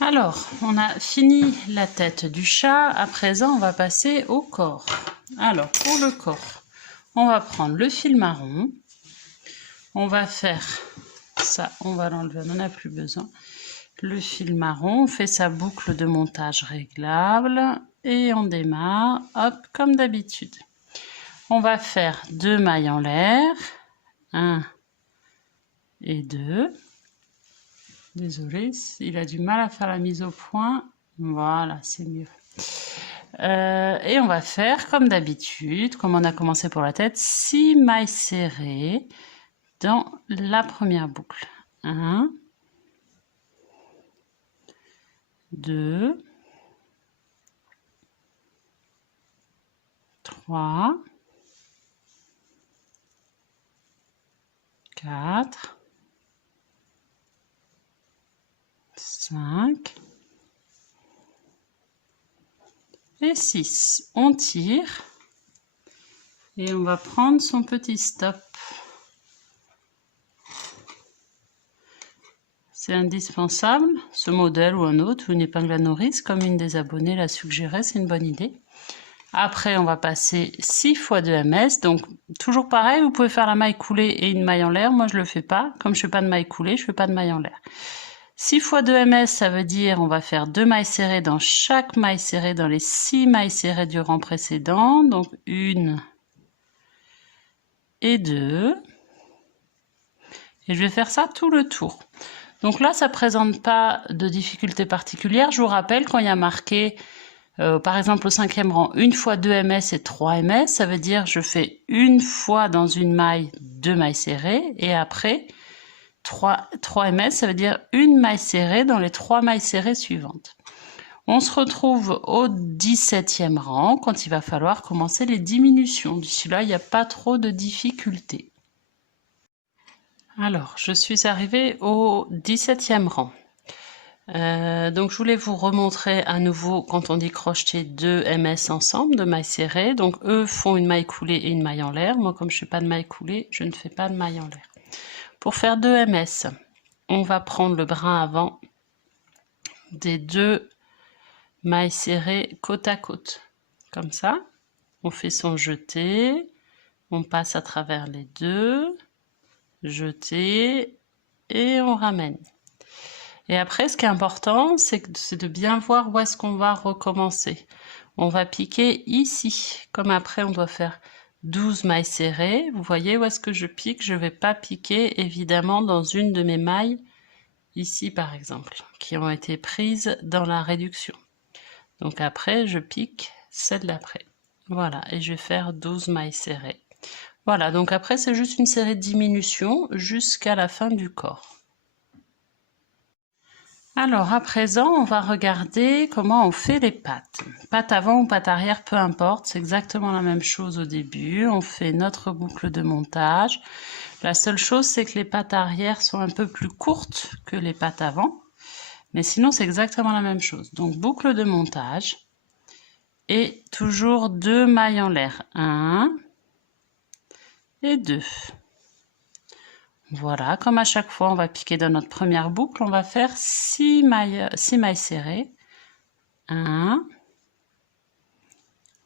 Alors, on a fini la tête du chat. À présent, on va passer au corps. Alors, pour le corps, on va prendre le fil marron. On va faire ça, on va l'enlever, on n'en a plus besoin. Le fil marron, on fait sa boucle de montage réglable et on démarre, hop, comme d'habitude. On va faire 2 mailles en l'air, 1 et 2. Désolée, il a du mal à faire la mise au point. Voilà, c'est mieux. Et on va faire comme d'habitude, comme on a commencé pour la tête, 6 mailles serrées dans la première boucle. 1, 2, 3, 4, 5 et 6. On tire et on va prendre son petit stop. C'est indispensable, ce modèle ou un autre, ou une épingle à nourrice, comme une des abonnées l'a suggéré, c'est une bonne idée. Après, on va passer 6 fois 2 ms, donc toujours pareil, vous pouvez faire la maille coulée et une maille en l'air, moi je le fais pas, comme je fais pas de maille coulée, je fais pas de maille en l'air. 6 fois 2 ms, ça veut dire on va faire 2 mailles serrées dans chaque maille serrée dans les 6 mailles serrées du rang précédent, donc 1 et 2. Et je vais faire ça tout le tour. Donc là, ça ne présente pas de difficulté particulière. Je vous rappelle, quand il y a marqué, par exemple au 5e rang, 1 fois 2 ms et 3 ms, ça veut dire je fais une fois dans une maille 2 mailles serrées, et après 3 ms, ça veut dire une maille serrée dans les 3 mailles serrées suivantes. On se retrouve au 17e rang, quand il va falloir commencer les diminutions. D'ici là, il n'y a pas trop de difficultés. Alors, je suis arrivée au 17e rang. Donc, je voulais vous remontrer à nouveau quand on dit crocheter 2 ms ensemble, 2 mailles serrées. Donc, eux font une maille coulée et une maille en l'air. Moi, comme je ne fais pas de maille coulée, je ne fais pas de maille en l'air. Pour faire 2 ms, on va prendre le brin avant des 2 mailles serrées côte à côte. Comme ça, on fait son jeté, on passe à travers les deux, jeter et on ramène. Et après, ce qui est important, c'est de bien voir où est-ce qu'on va recommencer. On va piquer ici. Comme après, on doit faire 12 mailles serrées. Vous voyez où est-ce que je pique? Je ne vais pas piquer, évidemment, dans une de mes mailles, ici par exemple, qui ont été prises dans la réduction. Donc après, je pique celle d'après. Voilà, et je vais faire 12 mailles serrées. Voilà, donc après, c'est juste une série de diminutions jusqu'à la fin du corps. Alors, à présent, on va regarder comment on fait les pattes. Patte avant ou patte arrière, peu importe, c'est exactement la même chose au début. On fait notre boucle de montage. La seule chose, c'est que les pattes arrière sont un peu plus courtes que les pattes avant. Mais sinon, c'est exactement la même chose. Donc, boucle de montage. Et toujours 2 mailles en l'air. 1 et 2. Voilà, comme à chaque fois, on va piquer dans notre première boucle. On va faire 6 mailles serrées. 1,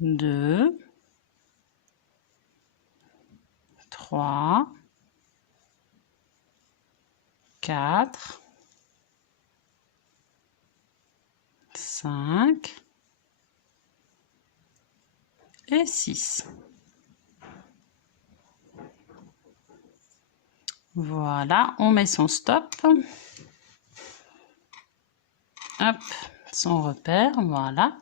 2, 3, 4, 5 et 6. Voilà, on met son stop. Hop, son repère, voilà.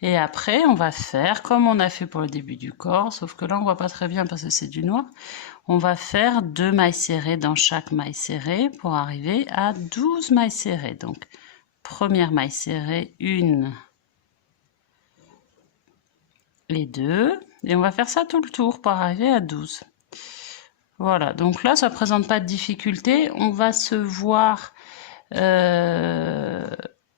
Et après, on va faire comme on a fait pour le début du corps, sauf que là, on voit pas très bien parce que c'est du noir. On va faire 2 mailles serrées dans chaque maille serrée pour arriver à 12 mailles serrées. Donc, première maille serrée, 1 et 2. Et on va faire ça tout le tour pour arriver à 12. Voilà, donc là, ça ne présente pas de difficulté. On va se voir...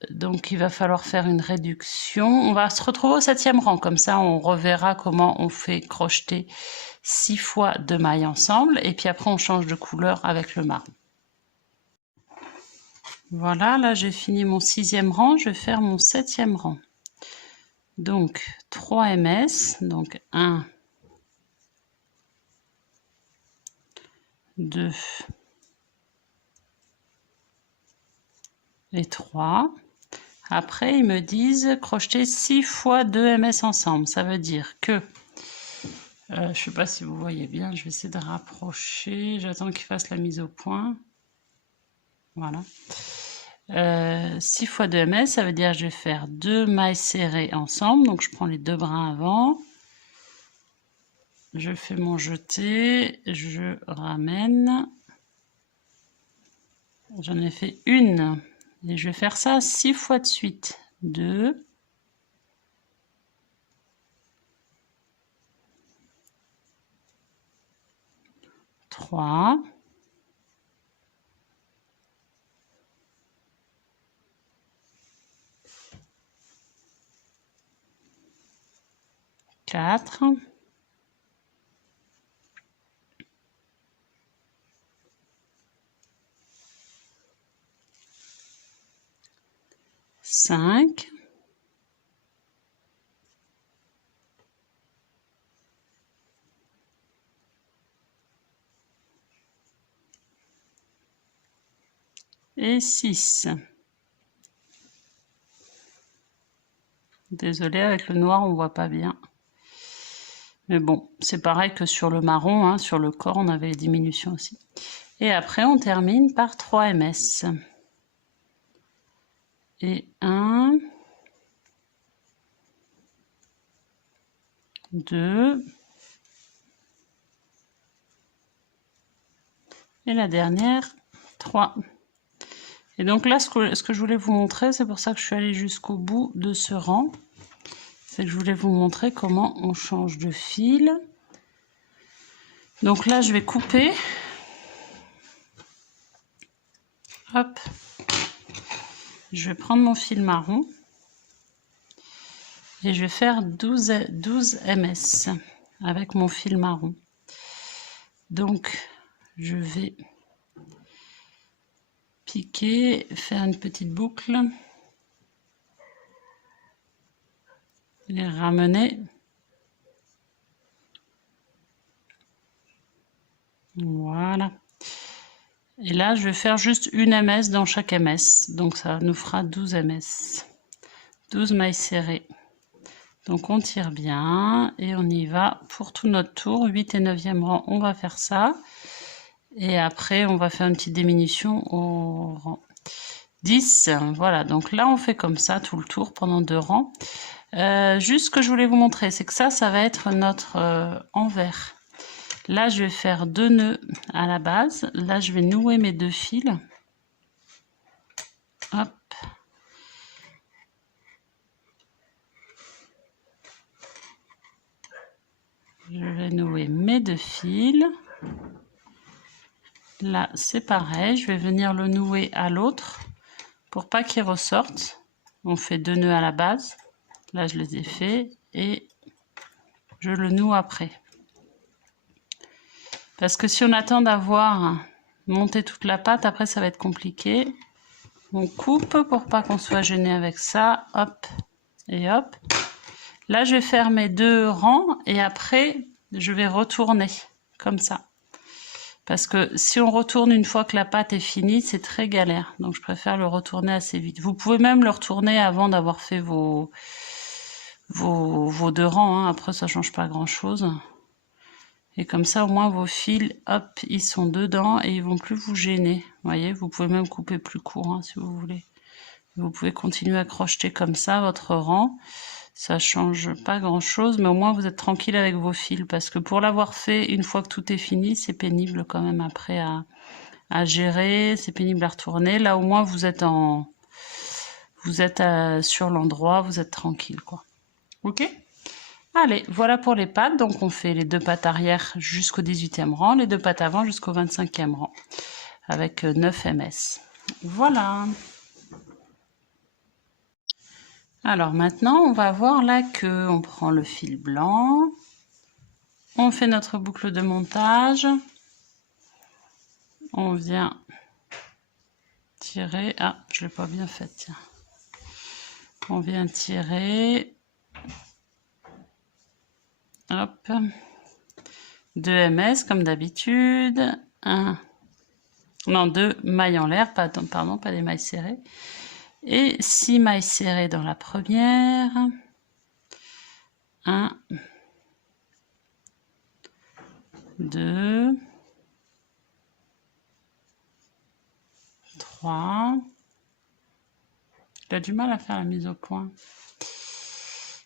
donc, il va falloir faire une réduction. On va se retrouver au 7e rang. Comme ça, on reverra comment on fait crocheter 6 fois 2 mailles ensemble. Et puis après, on change de couleur avec le marron. Voilà, là j'ai fini mon 6e rang, je vais faire mon 7e rang. Donc 3 MS, donc 1, 2 et 3. Après, ils me disent crocheter 6 fois 2 MS ensemble. Ça veut dire que, je ne sais pas si vous voyez bien, je vais essayer de rapprocher. J'attends qu'il fasse la mise au point. Voilà. 6 fois 2 MS, ça veut dire que je vais faire 2 mailles serrées ensemble. Donc, je prends les 2 brins avant. Je fais mon jeté, je ramène. J'en ai fait une. Et je vais faire ça 6 fois de suite. 2. 3. 4. 5. 6. Désolée, avec le noir, on voit pas bien. Mais bon, c'est pareil que sur le marron, hein, sur le corps, on avait les diminutions aussi. Et après, on termine par 3 MS. Et 1, 2, et la dernière, 3. Et donc là, ce que je voulais vous montrer, c'est pour ça que je suis allée jusqu'au bout de ce rang. C'est que je voulais vous montrer comment on change de fil. Donc là, je vais couper. Hop. Je vais prendre mon fil marron. Et je vais faire 12 MS avec mon fil marron. Donc, je vais piquer, faire une petite boucle. Les ramener. Voilà. Et là, je vais faire juste une MS dans chaque MS. Donc, ça nous fera 12 MS. 12 mailles serrées. Donc, on tire bien et on y va pour tout notre tour. 8 et 9e rang, on va faire ça. Et après, on va faire une petite diminution au rang 10. Voilà, donc là, on fait comme ça tout le tour pendant 2 rangs. Juste ce que je voulais vous montrer, c'est que ça va être notre envers. Là, je vais faire 2 nœuds à la base. Là, je vais nouer mes 2 fils. Hop. Je vais nouer mes 2 fils. Là, c'est pareil. Je vais venir le nouer à l'autre pour pas qu'il ressorte. On fait 2 nœuds à la base. Là, je les ai faits et je le noue après. Parce que si on attend d'avoir monté toute la pâte, après, ça va être compliqué. On coupe pour pas qu'on soit gêné avec ça. Hop et hop. Là, je vais faire mes 2 rangs et après, je vais retourner comme ça. Parce que si on retourne une fois que la pâte est finie, c'est très galère. Donc, je préfère le retourner assez vite. Vous pouvez même le retourner avant d'avoir fait vos 2 rangs. Hein. Après, ça change pas grand-chose. Et comme ça, au moins, vos fils, hop, ils sont dedans et ils vont plus vous gêner. Vous voyez, vous pouvez même couper plus court hein, si vous voulez. Vous pouvez continuer à crocheter comme ça votre rang. Ça change pas grand chose, mais au moins vous êtes tranquille avec vos fils. Parce que pour l'avoir fait, une fois que tout est fini, c'est pénible quand même après à gérer. C'est pénible à retourner. Là, au moins, vous êtes sur l'endroit, vous êtes tranquille, quoi. Ok ? Allez, voilà pour les pattes. Donc, on fait les 2 pattes arrière jusqu'au 18e rang, les 2 pattes avant jusqu'au 25e rang, avec 9 MS. Voilà. Alors maintenant, on va voir la queue. On prend le fil blanc, on fait notre boucle de montage, on vient tirer. Ah, je l'ai pas bien fait, tiens. On vient tirer. Hop. 2 ms comme d'habitude. 2 mailles en l'air, pardon, pas des mailles serrées. Et 6 mailles serrées dans la première. 1, 2, 3. Il a du mal à faire la mise au point.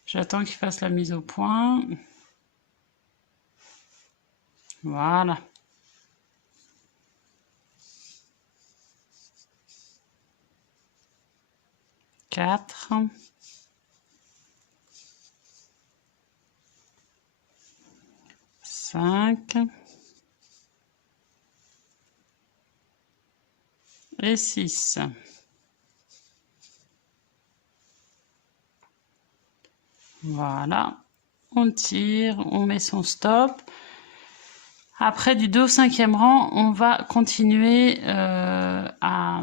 J'attends qu'il fasse la mise au point. Voilà. 4. 5. Et 6. Voilà, on tire, on met son stop. Après, du 2 au 5e rang, on va continuer à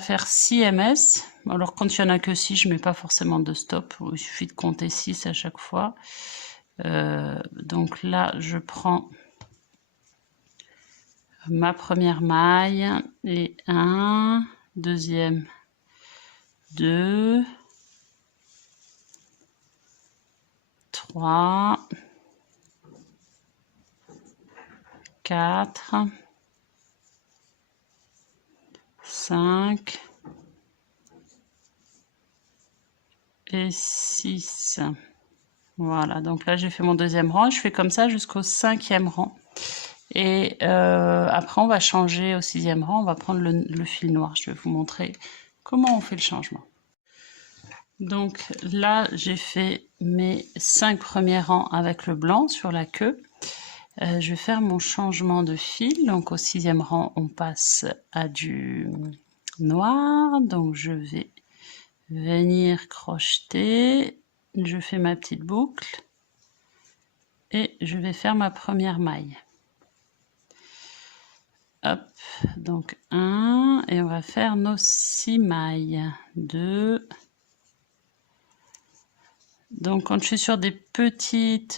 faire 6 ms. Alors, quand il n'y en a que 6, je ne mets pas forcément de stop. Il suffit de compter 6 à chaque fois. Donc là, je prends ma première maille et 1, deuxième, 2, 3, 4, 5 et 6. Voilà, donc là j'ai fait mon 2e rang, je fais comme ça jusqu'au 5e rang. Et après on va changer au 6e rang, on va prendre le fil noir. Je vais vous montrer comment on fait le changement. Donc là j'ai fait mes 5 premiers rangs avec le blanc sur la queue. Je vais faire mon changement de fil. Donc au 6e rang on passe à du noir. Donc je vais venir crocheter. Je fais ma petite boucle. Et je vais faire ma première maille. Hop, donc 1, et on va faire nos 6 mailles. 2. Donc quand je suis sur des petits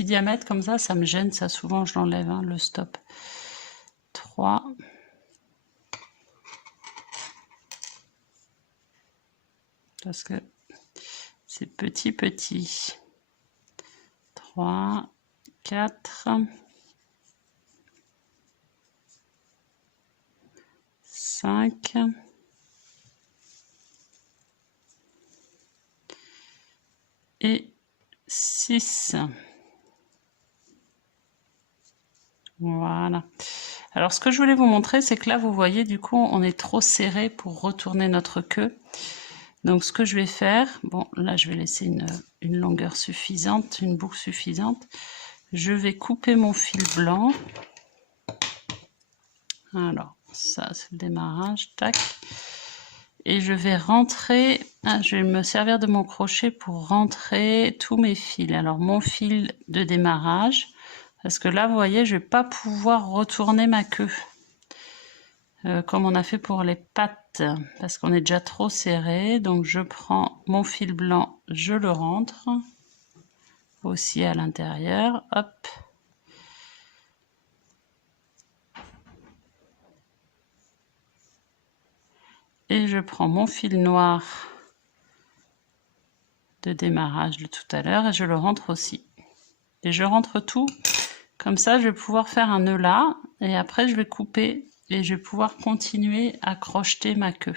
diamètres comme ça me gêne, ça souvent je l'enlève, hein, le stop. 3. Parce que c'est petit. 3, 4. 5 et 6. Voilà. Alors ce que je voulais vous montrer, c'est que là vous voyez du coup on est trop serré pour retourner notre queue. Donc ce que je vais faire, bon là je vais laisser une longueur suffisante, une boucle suffisante. Je vais couper mon fil blanc. Alors ça c'est le démarrage, tac. Et je vais rentrer, je vais me servir de mon crochet pour rentrer tous mes fils. Alors mon fil de démarrage, parce que là vous voyez je vais pas pouvoir retourner ma queue comme on a fait pour les pattes, parce qu'on est déjà trop serré. Donc je prends mon fil blanc, je le rentre aussi à l'intérieur, hop. Et je prends mon fil noir de démarrage de tout à l'heure et je le rentre aussi. Et je rentre tout, comme ça je vais pouvoir faire un nœud là, et après je vais couper et je vais pouvoir continuer à crocheter ma queue.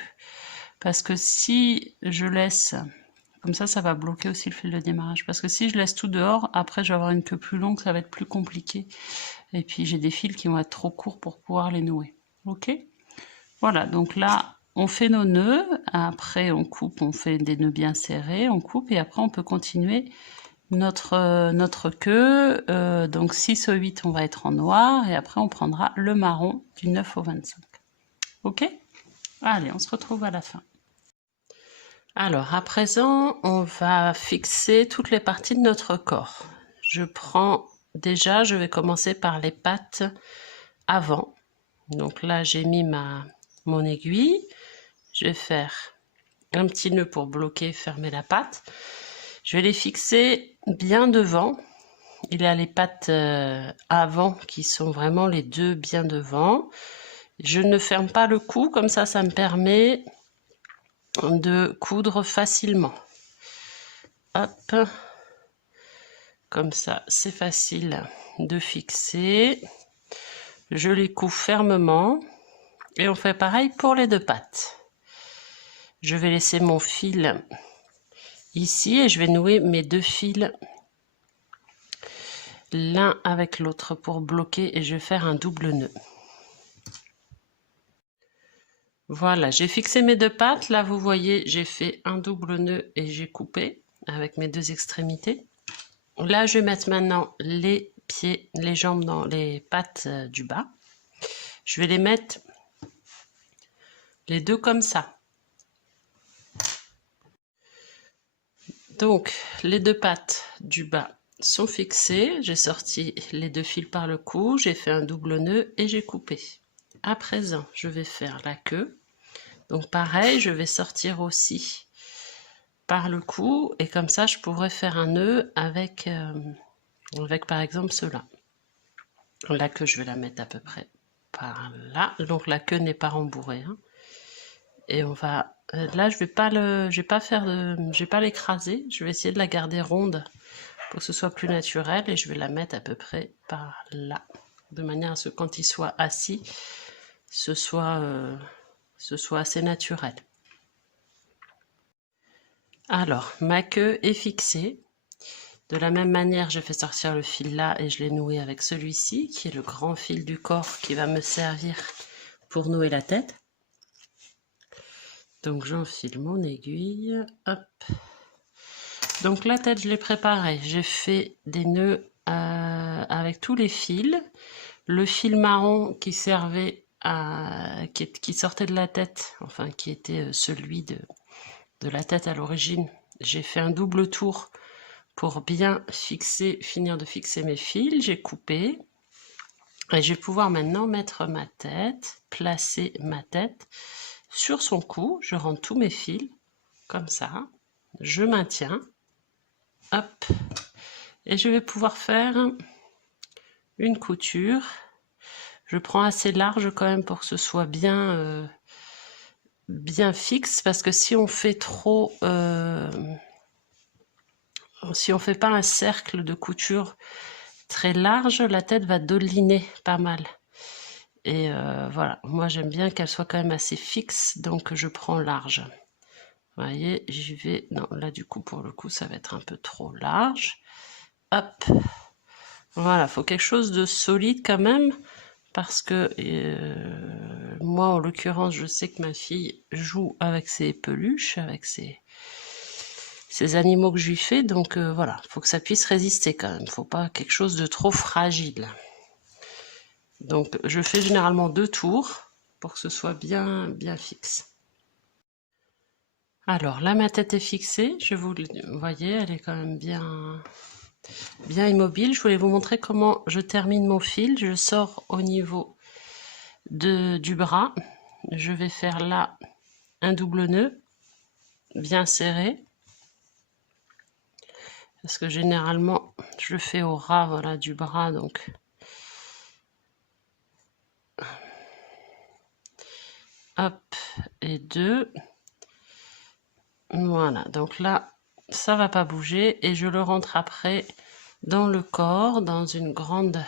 Parce que si je laisse, comme ça va bloquer aussi le fil de démarrage. Parce que si je laisse tout dehors, après je vais avoir une queue plus longue, ça va être plus compliqué. Et puis j'ai des fils qui vont être trop courts pour pouvoir les nouer. Ok? Voilà, donc là, on fait nos nœuds, après on coupe, on fait des nœuds bien serrés, on coupe, et après on peut continuer notre queue. Donc 6 au 8, on va être en noir, et après on prendra le marron du 9 au 25. Ok? Allez, on se retrouve à la fin. Alors, à présent, on va fixer toutes les parties de notre corps. Je vais commencer par les pattes avant. Donc là, j'ai mis ma mon aiguille. Je vais faire un petit nœud pour bloquer, fermer la patte. Je vais les fixer bien devant. Il y a les pattes avant qui sont vraiment les deux bien devant. Je ne ferme pas le cou, comme ça me permet de coudre facilement. Hop, comme ça c'est facile de fixer. Je les couds fermement et on fait pareil pour les deux pattes. Je vais laisser mon fil ici et je vais nouer mes deux fils l'un avec l'autre pour bloquer et je vais faire un double nœud. Voilà, j'ai fixé mes deux pattes. Là, vous voyez, j'ai fait un double nœud et j'ai coupé avec mes deux extrémités. Là, je vais mettre maintenant les pieds, les jambes dans les pattes du bas. Je vais les mettre les deux comme ça. Donc, les deux pattes du bas sont fixées. J'ai sorti les deux fils par le cou, j'ai fait un double nœud et j'ai coupé. À présent, je vais faire la queue. Donc pareil, je vais sortir aussi par le cou et comme ça, je pourrais faire un nœud avec, par exemple cela. La queue, je vais la mettre à peu près par là. Donc la queue n'est pas rembourrée. Hein. Et on va... là, je vais pas l'écraser. Je vais essayer de la garder ronde pour que ce soit plus naturel. Et je vais la mettre à peu près par là. De manière à ce que quand il soit assis, ce soit assez naturel. Alors, ma queue est fixée. De la même manière, j'ai fait sortir le fil là et je l'ai noué avec celui-ci, qui est le grand fil du corps qui va me servir pour nouer la tête. Donc, j'enfile mon aiguille. Hop. Donc, la tête, je l'ai préparée. J'ai fait des nœuds avec tous les fils. Le fil marron qui servait qui sortait de la tête, enfin, qui était celui de la tête à l'origine, j'ai fait un double tour pour bien finir de fixer mes fils. J'ai coupé et je vais pouvoir maintenant mettre ma tête, placer ma tête sur son cou. Je rentre tous mes fils comme ça, je maintiens, hop, et je vais pouvoir faire une couture. Je prends assez large quand même pour que ce soit bien fixe, parce que si on fait trop, si on fait pas un cercle de couture très large, la tête va doliner pas mal. Et voilà, moi j'aime bien qu'elle soit quand même assez fixe, donc je prends large. Vous voyez, j'y vais. Non, là du coup, pour le coup, ça va être un peu trop large. Hop. Voilà, il faut quelque chose de solide quand même. Parce que moi, en l'occurrence, je sais que ma fille joue avec ses peluches, avec ses animaux que je lui fais. Donc voilà, il faut que ça puisse résister quand même. Il ne faut pas quelque chose de trop fragile. Donc je fais généralement 2 tours pour que ce soit bien fixe. Alors là, ma tête est fixée. Vous voyez, elle est quand même bien immobile. Je voulais vous montrer comment je termine mon fil. Je sors au niveau du bras. Je vais faire là un double nœud bien serré. Parce que généralement, je le fais au ras, voilà, du bras. Donc, hop, et 2. Voilà, donc là, ça va pas bouger. Et je le rentre après dans le corps, dans une grande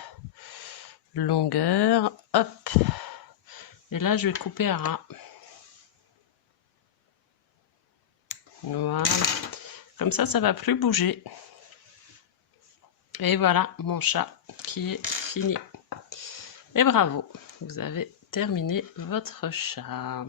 longueur. Hop. Et là, je vais couper à ras. Voilà. Comme ça va plus bouger. Et voilà mon chat qui est fini. Et bravo, vous avez terminé votre chat.